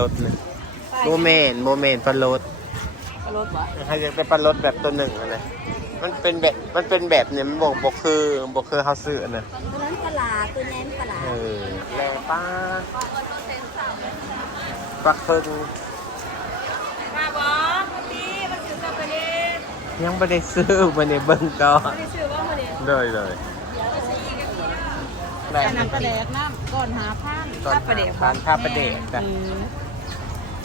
รถเลยโมเมนต์โมเมนต์ปลารถรถบ่ให้เรียกเป็นปลารถแบบตัวหนึ่งอะนะมันเป็นแบบมันเป็นแบบเนี่ยมันบอกบอกคือบอกคือเขาซื้ออะนะตัวนั้นปลาตัวนี้ปลาเออแรงป้าปลาเคิงมาบ่พี่มาซื้อกับประเด็นยังไม่ได้ซื้อมาในเบิ้งก่อนไม่ซื้อว่าประเด็นเลยเลยแรงอันนั้นประเด็นน้ำก่อนหาผ้าตอนทานผ้าประเดกจ้ะ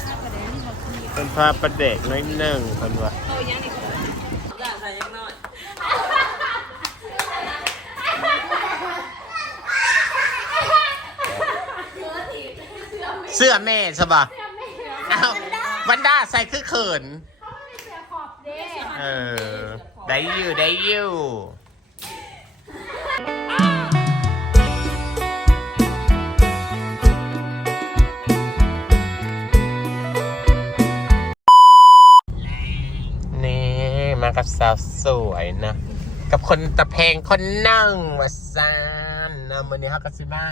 ผ้าประเด็นนี่ เราคือเป็นผ้าประเดกน้อยหนึ่งคนว่าเอาอย่างนี้ก่อนอยากใส่ยังน้อยเสื้อแม่ใช่ปะอ้าววันด้าใส่คือเขิน เออ ได้อยู่ได้อยู่ กับสาวสวยนะ กับคนตะเพงคนนั่งมาซานนะวันนี้เขาก็สิมา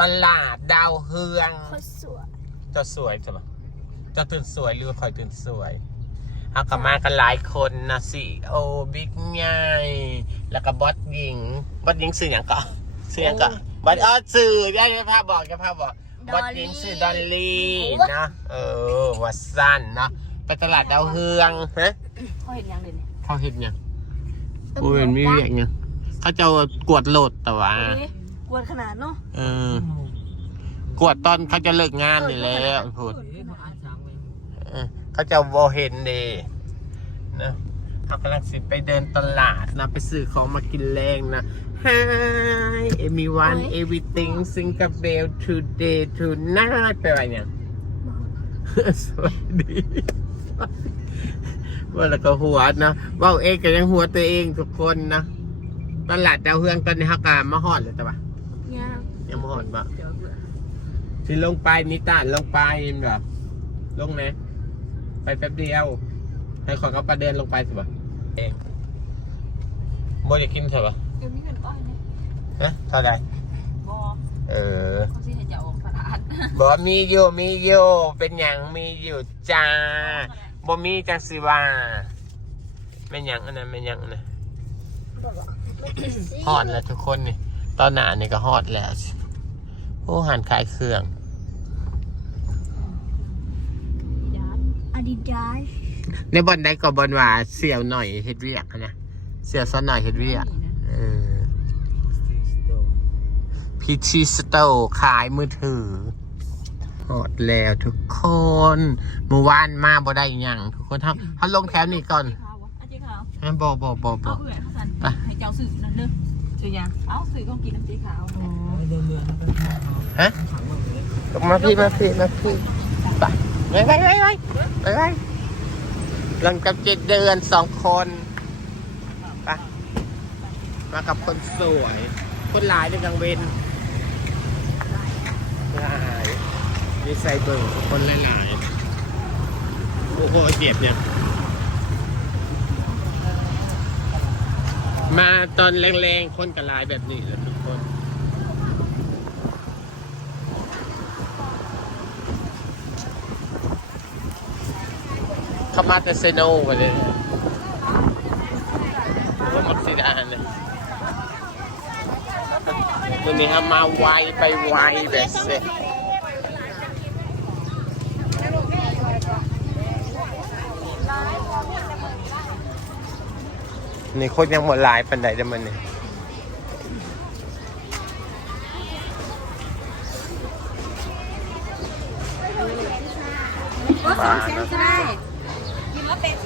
ตลาดดาวเฮืองคนสวยเจะสวยใช่ปะเจะตื่นสวยหรือว่าคอยตื่นสวยเอากลับมากันหลายคนนะสิโอบิ๊กใหญ่แล้วก็บอสหญิงบอสหญิงสื่ออย่างก็สื่ออย่างก็บอสอ๋อสื่อได้ไหมภาพบอกจะภาพบอกบอสหญิงสื่อดอลลี่นะเออวัดสั้นนะไปตลาดดาวเฮืองฮะเขาเห็นยังเด่น เขาเห็นยังกูเห็นไม่เรียกยังเขาจะเอากวดโหลดแต่ว่า กวนขนาดเนาะเออ กวดตอนเขาจะเลิกงานนี่แหล้วพูดเออเขาจะโบเห็นเดนะเขากำลังสิไปเดินตลาดนะไปซื้อของมากินแรงนะ Hi everyone everything Singapore today tonight ไปลว่าเนี่ย สวัสดี ว่าแล้วก็หัวนะว่าเองก็ยังหัวตัวเองทุกคนนะตลาดดาวเฮืองตอนนี้ฮักกามาหอดเลยแต่ว่ายังยังมาหอดปะที่ลงไปนิตาลงไปแบบลงไหมไปแป๊บเดียวให้ขอเขาประเดินลงไปสิบะเองโมจะกินใช่ปะเดี๋ยวนี้เงินก้อยเนี่ยฮะเท่าไหรบอเออเขาสิให้จะออกตลาดบอมีอยู่มีอยู่เป็นอย่างมีอยู่จ้า บ่มีจังสิว่าไม่นหยังอันนั้นไม่นหยังอันนั้นฮอดแล้วทุกคนนี่ตอนหนานี่ก็ฮอดแล้วโอ้หันขายเครื่อง อาดิดาสในบอลได้ก็บอลว่าเสี่ยวหน่อยเฮ็ดเวียกอะนะเสี่ยวซะหน่อยเฮ็ดเวียกเออพีชีสโตขายมือถือ หมดแล้วทุกคนเมื่อวานมาบ่ได้หยังทุกคนเฮาเฮาลงแถวนี้ก่อนขาววะอาเจ๊ขาวฮะบ่บ่บ่บ่เอาเอื่อยเขาสั่นให้เจ้าสื่อนั่นเด้อสื่อยังเอาสื่อก็กินน้ำเจ๊ขาวฮะมาพี่มาพี่มาพี่ไปไปไปไปไปไปไปหลังจากเจ็ดเดือนสองคนไปมากับคนสวย คนหลายในกลางเวนหลาย มีใส่เบิร์คนหลายๆโอ้โหเจ็บเนี่ย มาตอนแรงๆ คนกับลายแบบนี้แหละทุกคนเข้ามาแต่เซโนไปเลยว่ามักซิดานเลยวันนี้ฮะมาไวไปไวแบบเซ็ นี่คนยังหมดหลายปันใดเดี๋ยวมันนี่ก็สองเซนก็ได้กินแล้วเป็ด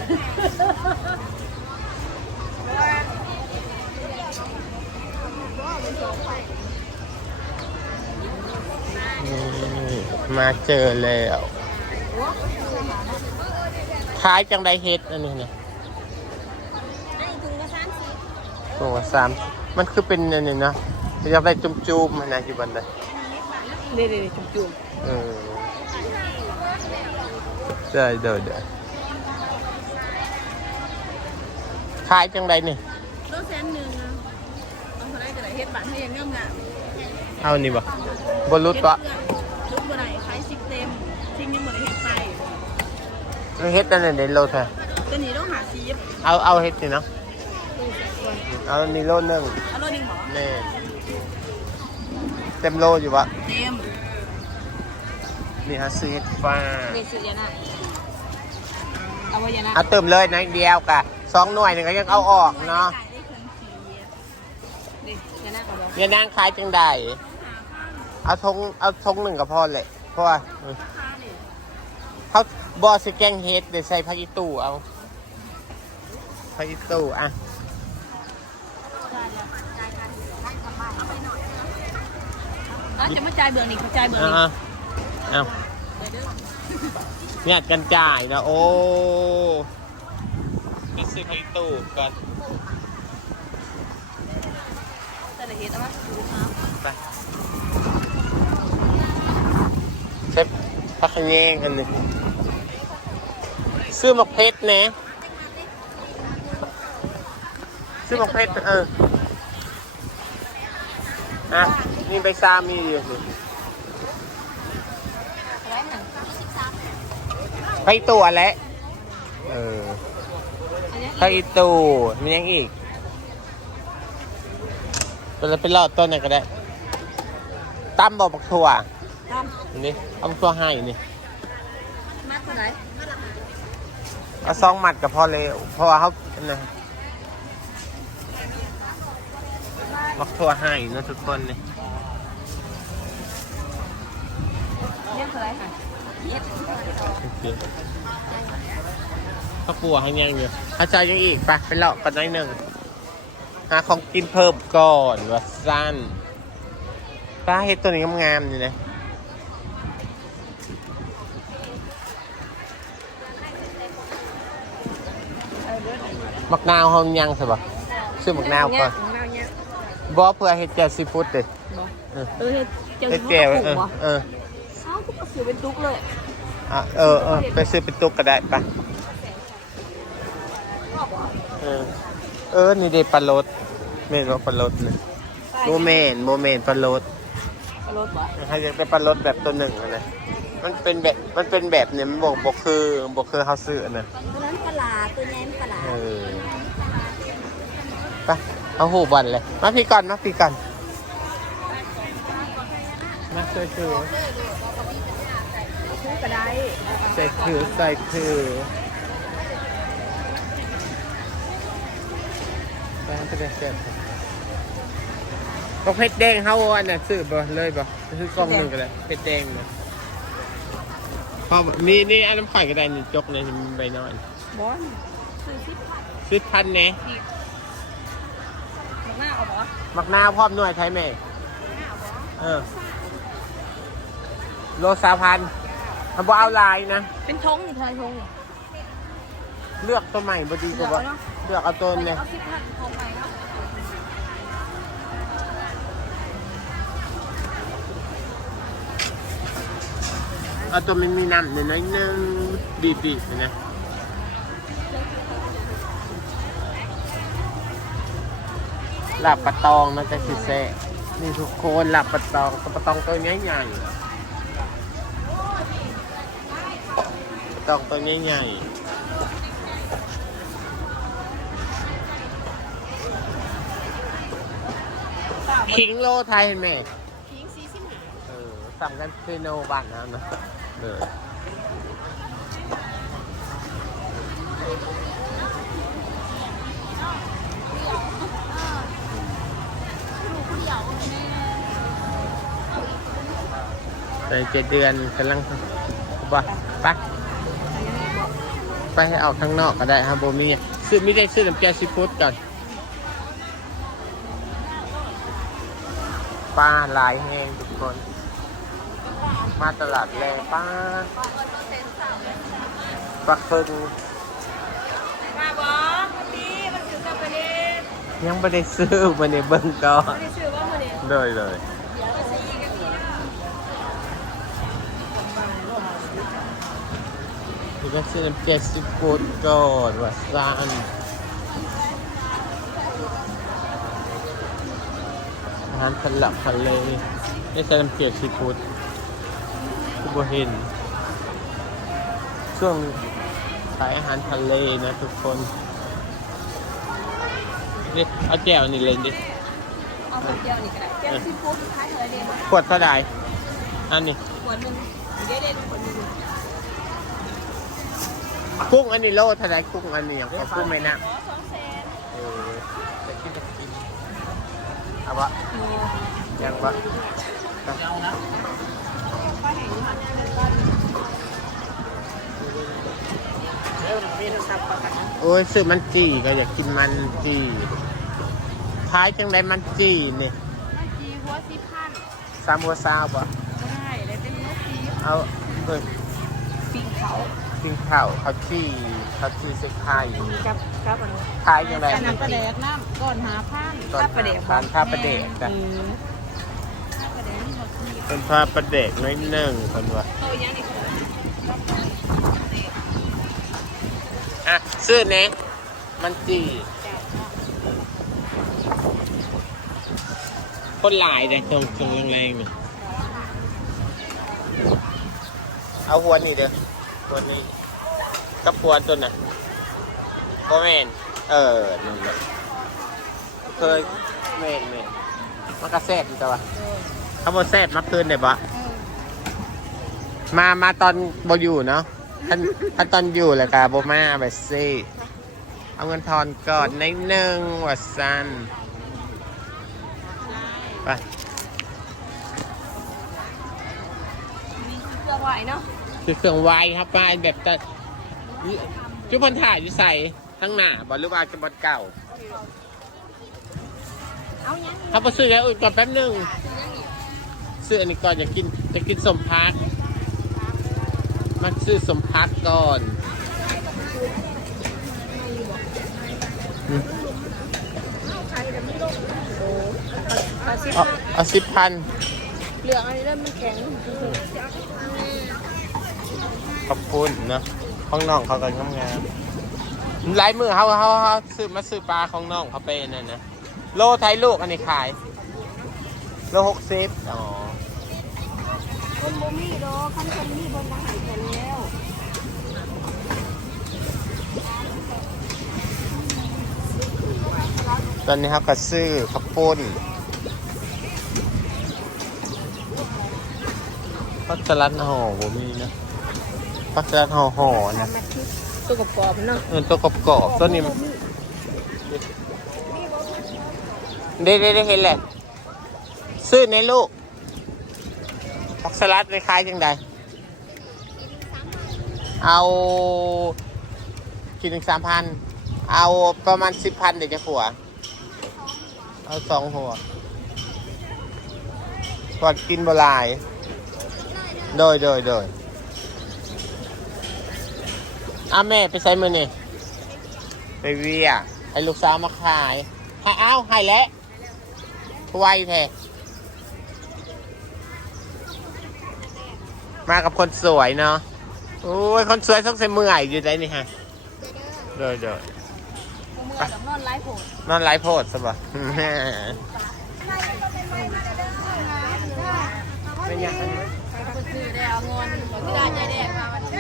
นี่มาเจอแล้วคล้ายจังไดเฮ็ดอันนี้เนี่ย ตัวสามมันคือเป็นอันนี้นะมันจะได้จุ่มๆมันนะอยู่บนนั้นเดี๋ยวๆจุ่มเออเดี๋ยวเดี๋ยวเดี๋ยวขายจังไดนี่ๆตัวเซนหนึ่งนะเอาเท่าไรก็ได้เฮ็ดบ้านให้ยังงามงามเอานี่บ่บนรุดปะชุดบ่ได้ขายสิบเต็มทิ้งยังบ่ได้เอาเฮ็ดนั่นน่ะเดี๋ยวโลเท่าตัวนี้ต้องหาซีฟเอาเอาเฮ็ดนี่เนาะ เอานี่โลหนึงเอาโลนึงเหรอแน่เต็มโลอยู่วะเต็มนี่ฮะซื้อเฮ็ดฟ้าเวสุยานะเอาไว้ยานะเอาเติมเลยนะเดียวกะสองหน่วยหนึ่งก็ยังเอาออกเนาะนี่ยานะเอาไว้เนี่ยนางขายจังใดเอาทงเอาทงหนึ่งก็พอเลยเพราะว่าเออเขาบอสแกงเฮ็ดเดี๋ยวใส่ผักอีตู้เอาผักอีตู้อะ แล้วจะมาจ่ายเบืองนี่เขาจ่ายเบืองเอานี่เอาเอาเนี่ยกันจ่ายนะโอ้ไปซื้อผักอีตู้ก่อนแต่ละเฮ็ดเอามาไปเชฟพักขะแยงกันหนึ่งซื้อหมกเพชรนะซื้อหมกเพชรเออ อะนี่ใบซามีอยู่นี่ไว้หนังไปตัวแหละเอออันนี้ไปตัวมียังอีกตัวเราไปรอดต้นไหนก็ได้ตั้มบอกบักถั่วตามอันนี่เอาบักถั่วให้นี่มาเท่าไหร่เอาซองหมัดกับพ่อเลยเพราะว่าเขาอันนะบักถั่วให้เนอะทุกคนเลยเรียกเท่าไหร่ค่ะเย็ดโอเคข้าวปัวให้ยังอยู่อาจารย์ยังอีกไปไปเลาะกันหน่อยหนึ่งหาของกินเพิ่มก่อนว่าสั้นป้าเฮ็ดตัวนี้งามๆนี่นะมักนาวหอมยังใช่ปะซื้อมักนาวก่อน บอเพื่อเฮ็ดแจ่วซีฟู้ดเลยบอกเออเออเฮ็ดเจ้าเฮ็ดสิแจ่วมาเอปลูอกบ่เออเอ้ากูก็ซื้อเป็นตุ๊กเลยอะเออเออไปซื้อเป็นตุ๊กก็ได้ปะเออเออนี่เดปลาโรดเมนว่าปลาโรดนะโมเมนโมเมนปลาโรดปลาโรดบ่ให้อยากได้ปลาโรดแบบตัวหนึ่งอะนะมันเป็นแบบมันเป็นแบบเนี่ยมันบอกบอกคือบอกคือเขาซื้ออะนะตัวนั้นปลาหลาตัวนี้ปลาหลาเออไป เอาหูบอลเลย มาพี่ก่อนมาพี่ก่อนมาช่วยถือซื้อก็ได้ใส่ถือใส่ถือไปให้ไปเด็กเกิดก็เพชรแดงเขาอันน่ะซื้อบ่เลยบ่ซื้อกล่องหนึ่งก็ได้เพชรแดงนะพอมีนี่อันน้ำข่อยก็ได้นี่จกเลยมีใบน้อยบอลซื้อสิบซื้อพันแหน่ หน้าเอาบ่มักนาวพร้อมหน่วยไทยแม่เออ โลสามพันทำบ่เอาลายนะ เป็นทงนี่เธอทงนี่เลือกตัวใหม่บดีกว่าเลือกเอาตัวเนี่ยเอาสิบพันทงไปเนาะเอาตัวมันมีน้ำหน่อยๆนึงบีบๆนะ หลับปลาตองนะจะสิแซ่นี่ทุกคนหลับปลาตองปลาตองตัวใหญ่ๆปลาตองตัวใหญ่ๆคิงโลไทยเห็นไหมทิ้งสีสิบห้าเออสั่งกันเซโนบ้านนะนะเออ ในเจ็ดเดือนกำลังบ่ไปไปให้ออกข้างนอกก็ได้ครับโบมีซื้อไม่ได้ซื้อน้ำแก้วซีฟู้ดก่อนปลาหลายแห้งทุกคน มาตลาดแรงป้าปลาเคิงมาบ่พี่มันซื้อกับไปเลยยังไม่ได้ซื้อมาในเบิ้งก่อนไม่ได้ซื้อว่ามื้อนี้ เลยเลยเดี๋ยวเราซื้ออีกกันทีนะนี่ก็ซื้อน้ำแกงซีฟู้ดก่อนว่าซานอาหารสลับทะเลนี่ใส่น้ำแกซีฟู้ดกูบ่เห็น ช่วงขายอาหารทะเลนะทุกคน นี่เอาแก้วนี่เลยดิ เอาคนเดียวนี่ก็ได้แก้วซีฟู้ดสุดท้ายเธอเด่นขวดเท่าไหร่อันนี้ขวดหนึ่งเด่นเด่นขวดหนึ่งกุ้งอันนี้โลเท่าไหร่กุ้งอันนี้อย่างกับกุ้งไม่นะสองแสนเออจะกินจะกินเอาวะยังวะป้าแห่งนี้ค่ะโอ้ยซื้อมันจีก็อยากกินมันจี ท้ายจังไดมันจีนี่มันจีหัวซีพันสามหัวซาวปะได้เลยเป็นลูกจีเอาเอ้ยปิงเขากินข้าวเขาจี้เขาจี้เซ็กไข่กับกับอันท้ายจังไดน้ำประเดกน้ำก่อนหาพันตอนประเดกทานข้าวประเดกเอจ้ะอข้าวประเดกนี่หมดมีเป็นผ้าประเดกน้อยหนึ่งคนวะโตยังนี่อะซื้อเน็กมันจี คนหลายเลยตรงตรงแรงๆนี่เอาหัวนี่เด้อตัวนี้กับหัวตัวน่ะโมเมนเออนั่นแหละเคยเมนเมนมันก็แซ่บอยู่แต่ว่าเขาบอกแซ่บมาคืนได้ปะมามาตอนบอยู่เนาะท่านท่านตอนอยู่แหละกาโบมาไปซี่เอาเงินทอนก่อนในหนึ่งวัดซัน ไปมีเครื่องไหวเนาะคือเครื่องไวน์ครับป้าแบบแต่จุพันถ่ายอยู่ใส่ทั้งหน้าบอลหรือว่าจะบอลเก่าเอายังถ้าไปซื้อแล้วอุ่นก่อนแป๊บหนึงซื้ออันนี้ก่อนอยากกินจะกินสมพักมาซื้อสมพักก่อนอืม เอาสิเอาเอาสิบพันเหลืองอันนี้เริ่มมันแข็งขอบคุณเนาะของน้องเขากันงามๆหลายมือเขาเขาเขาซื้อมาซื้อปลาของน้องเขาไปนั่นนะโลไทยลูกอันนี้ขาย โลหกสิบอ๋อคนบ่มีดอกคันคนมีบนมาหายกันแล้วตอนนี้ครับก็ซื้อข้าวปุ้น พักสลัดห่อผมมีนะพักสลัดห่อห่อนะตัวกรอบๆเนาะเออตัวกรอบๆตัวนี้ได้ได้ได้เห็นแหละซื้อในลูกพักสลัดในคล้ายจังใดเอากินหนึ่งสามพันเอาประมาณสิบพันเดี๋ยวจะขัว เอาสองหัวกอดกินบหลาย โดยโดยโดยอาแม่ไปใส่มือนี่ไปเวียให้ลูกสาวมาขายให้เอาให้แล้วไวแท้มากับคนสวยเนาะโอ้ย คนสวยต้องใส่มือใหญ่อยู่ได้นี่ฮะโดยโดยกูมือกับนอนไร้ผลนอนไลฟ์โพดสบะไม่อยากอันนี้คน ได้ใจแดงมาวันนี้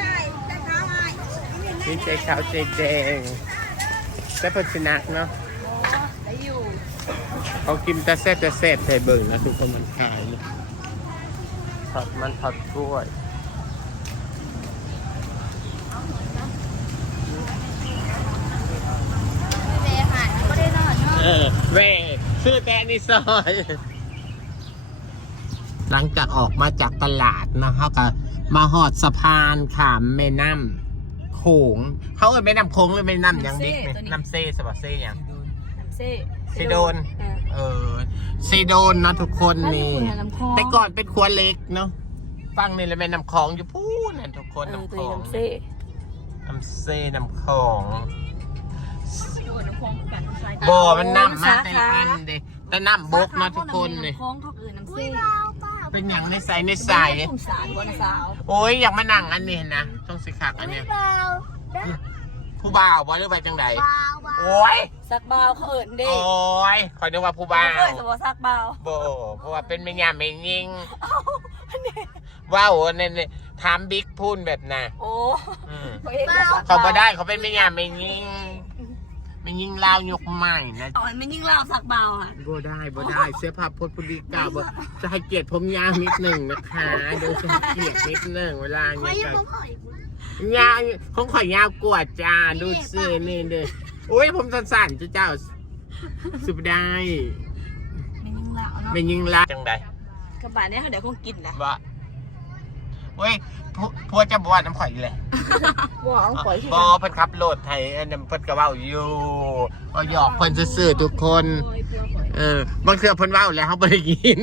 นี่ใจขาวใจแดงแต่เพนชนักเนาะได้อยู่เขากินแต่แซ่บแต่แซ่บใส่เบิ่งนะทุกคนมันขายนะทอดมันทอดกล้วยเจ๊หายก็ได้นอนเนาะเออเว่ซื้อแต่นี่ซอย หลังจากออกมาจากตลาดนะเขาก็ มาหอดสะพานขามแม่น้ำโขงเขาเอ่ยแม่น้ำโขงหรือแม่น้ำหยังดิกเนี่ยน้ำเซ่สบะเซ่หยัง น้ำเซ่ซีโดนเออซีโดนเนาะทุกคนนี่บ้านญี่ปุ่นอะน้ำคลอง แต่ก่อนเป็นครัวเล็กเนาะฟังนี่เลยเป็นน้ำคลองอยู่พูนน่ะทุกคนเออน้ำคตัวลองน้ำเซ่น้ำเซ่น้ำคลองอยู่น้ำคลองกันบ่อมันน้ำมาแต่ละอันเด้แต่น้ำบกเนาะทุกคนนี่น้ำคลองเขาคือน้ำเซ่ เป็นอย่างในใสในใสกลุ่มสารวันสาวโอ้ยอยากมานั่งอันนี้นะต้องสิคักอันเนี้ยผู้บ่าวบ่หรือไปจังใดโอ้ยซักเบาเขาเอิญเด็โอ้ยคอยนึกว่าผู้บ่าเควยสมอซักเบาโบเพราะว่าเป็นแม่ยามแม่ยิงว้าวเนี่ยเนี่ยถามบิ๊กพูนแบบน่ะโอ้อืมเขาเองก็สักเขาบ่ได้เขาเป็นไม่งามไม่ยิง ไม่ยิงลาวยกใหม่นะต่อยมันยิ่งเล่าสักเบาค่ะ บ่ได้บ่ได้เสื้อผ้าพดพุดีกล่าวบ่จะให้เกียรติผมยาวนิดหนึ่งนะคะเดี๋ยวจะให้เกียรตินิดหนึ่งเวลาไม่เนี่ยยังก็ ผมขออีกยาวของข่อยยาวกว่าจ้าดูสินี่เด้อโอ้ยผมสั้นๆจ้าเจ้าสุดได้มันยิ่งเล่าเนาะไม่ยิงลาจังใดกระบะเนี้ยเดี๋ยวคงกินนะบ่ เว้ยพวพวกจะบวชน้ำข่อยเลยว่าเอาปล่อยที่บอเพิ่นขับรถไทยอันนั้นเพิ่นก็เว้าอยู่ก็หยอกเพิ่นซื่อๆทุกคน เออบางเทื่อเพิ่นเว้าแล้วเฮาบ่ได้ยิน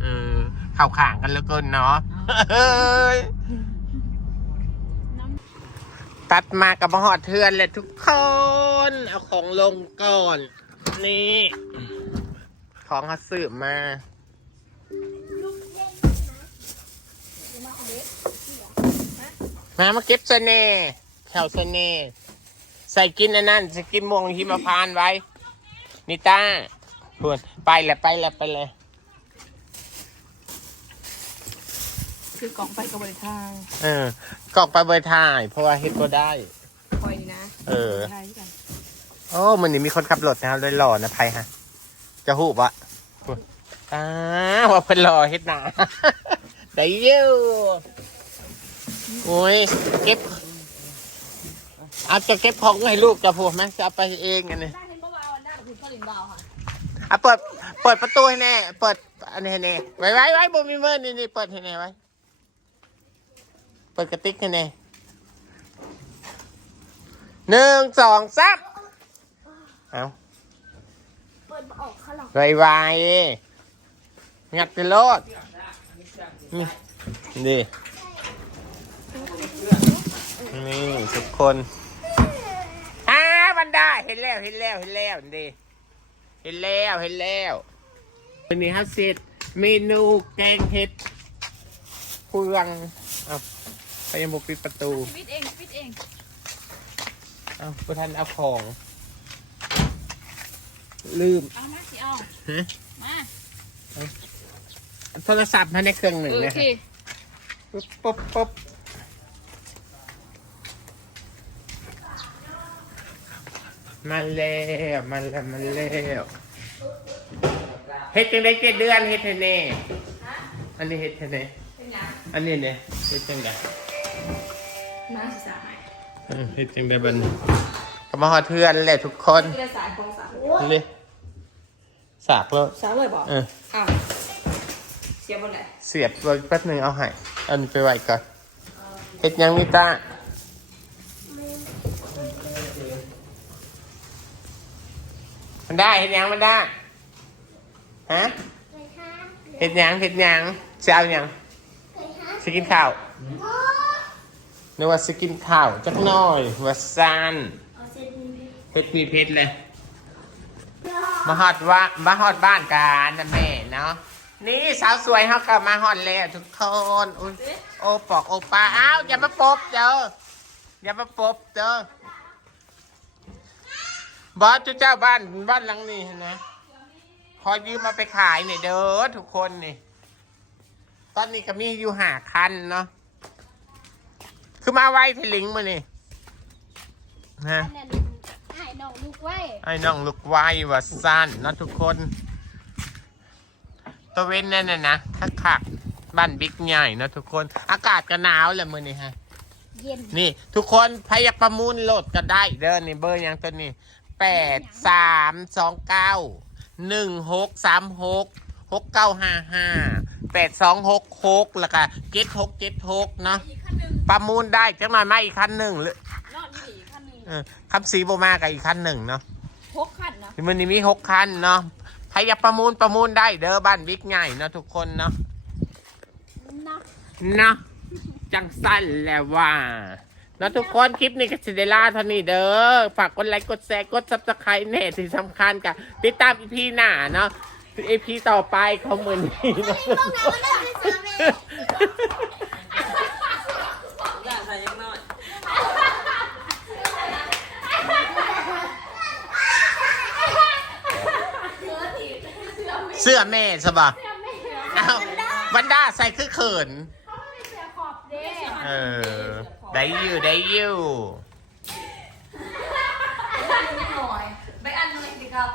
เออเข้าข้างกันแล้วก็เนาะเอ้ยตัดมากับมาหอดเทือนเลยทุกคน เอาของลงก่อน นี่ ของเขาสืบมา มามาเก็บเสน่ห์แถวเสน่ห์ใส่กินอันนั้นจะกินม่วงหิมพานต์ไว้ นิต้าพวนไปแล้วไปแล้วไปเลย คือกล่องไปกับบริทางเออกอกไปเบอร์ถ่าย เพราะว่าเฮ็ดก็ได้ คอยนะเออ ใช่กันโอ้มันนี่มีคนขับรถนะครับเลยหล่อนะไพฮะ จะหูบะอ้าว่าเพิ่นหล่อเฮ็ดหนา ได้อยู โอ้ยเก็บเอาจะเก็บของให้ลูกจะพูดไหมจะเอาไปเองอันนี้ได้เห็นเบาๆได้คือข้าวหลินเบาค่ะอะเปิดเปิดประตูให้แน่ เปิดอันนี้ให้แน่ไว้ไว้ไว้บ่มีเมื่อนี่นี่เปิดให้แน่ไว้เปิดกระติกให้แน่หนึ่งสองสามเอาเปิดออกเขาหรอกไวไวงัดไปโลดนี่นี่ นี่ทุกคนอ้ามันได้เห็นแล้วเห็นแล้วเห็นแล้วนี่เห็นแล้วเห็นแล้ววันนี้ครับเสร็จเมนูแกงเห็ดเฟืองเอาไปยังบุกปิดประตูปิดเองปิดเองเอาประทันเอาของลืมเอามาสิเอาฮะมาโทรศัพท์มาในเครื่องหนึ่งโอนะเคปุ๊บปุ๊บปุ๊บ มาแล้วมาแล้วมาแล้วเฮ็ดจังได้เจ็ดเดือนเฮ็ดให้แน่อันนี้เฮ็ดให้แน่เป็นยังอันนี้เนี่ยเฮ็ดจังไดมาสิสายเออเฮ็ดจังได้บัดนี้ก็มาหอดเทือนแหละทุกคนที่ได้สายของสายนี่สากแล้วสายเลยบอกเอออ้าวเสียบนไหนเสียบไว้แป๊บหนึ่งเอาให้อันนี้ไปไว้ก่อนเฮ็ดยังนี่ตา มันได้เฮ็ดยังมันได้ฮะเคยฮะเฮ็ดยังเฮ็ดยังจะเอายังเคยฮะสกินข้าวโอ้นึกว่าสกินข้าวจักหน่อยว่าซันเอาเส้นนี้เพชรมีเพชรเลย มาฮอดว่ามาฮอดบ้านกันนะแม่เนาะนี่สาวสวยเขากลับมาฮอดแล้วทุกคนอุ้ยโอปอกโอปลาอ้าวอย่ามาปบเจ้าอย่ามาปบเจ้า บอสเจ้าบ้านบ้านหลังนี้นะขอยืมมาไปขายหน่อยเด้อทุกคนนี่ ตอนนี้ก็มีอยู่หาคันเนาะคือมาไว้ที่ลิงก์มานี่ฮะอันนั้นไอ้น้องลูกไว้ไอ้น้องลูกไว้ว่าสั้นเนาะทุกคนตะเวนนั่นน่ะนะคักคักๆบ้านบิ๊กใหญ่เนาะทุกคน อากาศก็หนาวแหละมือนี่ฮะ เย็น นี่ ทุกคนพยากประมูลโหลดก็ได้เด้อนี่เบอร์หยังตัวนี้ แปดสามสองเก้าหนึ่งหกสามหกหกเก้าห้าห้าแปดสองหกหกแล้วก็เจ็ดหกเจ็ดหกเนาะอีกขั้นหนึ่งประมูลได้จังหน่อยมาอีกคันหนึ่งหรือนอกนี่อีกขั้นหนึ่งเออคำสีโบมากับอีกคันหนึ่งเนาะหกขั้นนะมันนี้มีหกคันเนาะใครอยากประมูลประมูลได้เด้อบ้านบิ๊กใหญ่เนาะทุกคนเนาะนะ เนาะจังสั้นแล้วว่า นะทุกคนคลิปนี้ก็สิเดล่าเท่านี้เด้อ ฝากกดไลค์กดแชร์กดซับสไครต์เน่ยที่สำคัญกับติดตามอีพีหน้าเนาะไอพีต่อไปของมือนี้เนาะเสื้อแม่ใช่ปะาวันด้าใส่คือเขินเขาไม่เสียขออ ได้อยู่ได้อยู่ Bé ăn cái gì không?